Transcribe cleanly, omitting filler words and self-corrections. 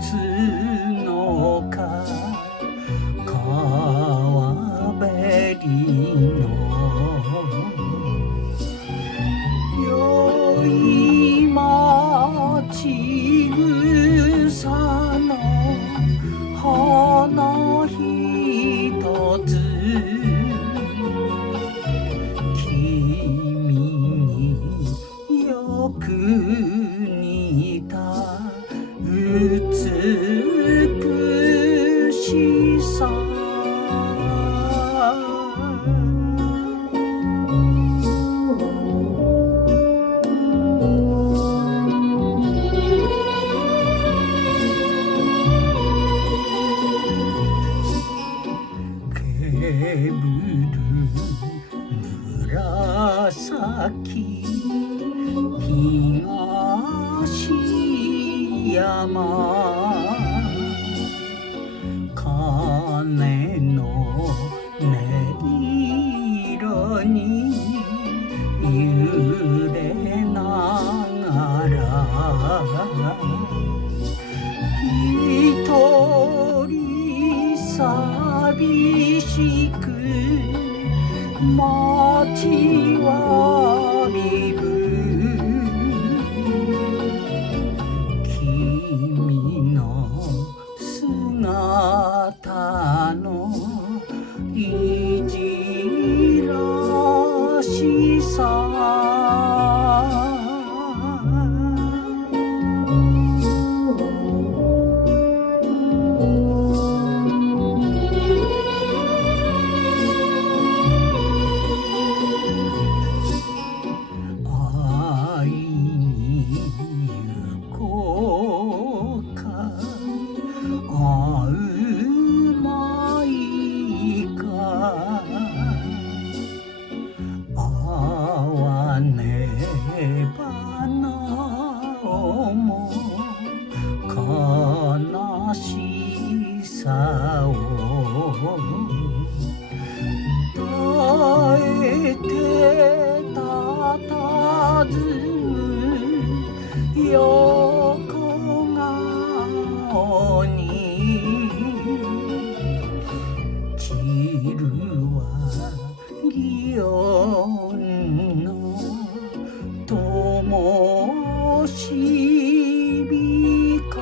つのか川べりのよい待ち草の花ひとつ君によく似た美しさけぶる紫東山鐘の音色に揺れながら一人寂しく待ちわびる君の姿のいじらしさ会いに行こうか会うまいか会わねばなおも悲しさを耐えてたたずむ横顔に散るは祇園の灯火か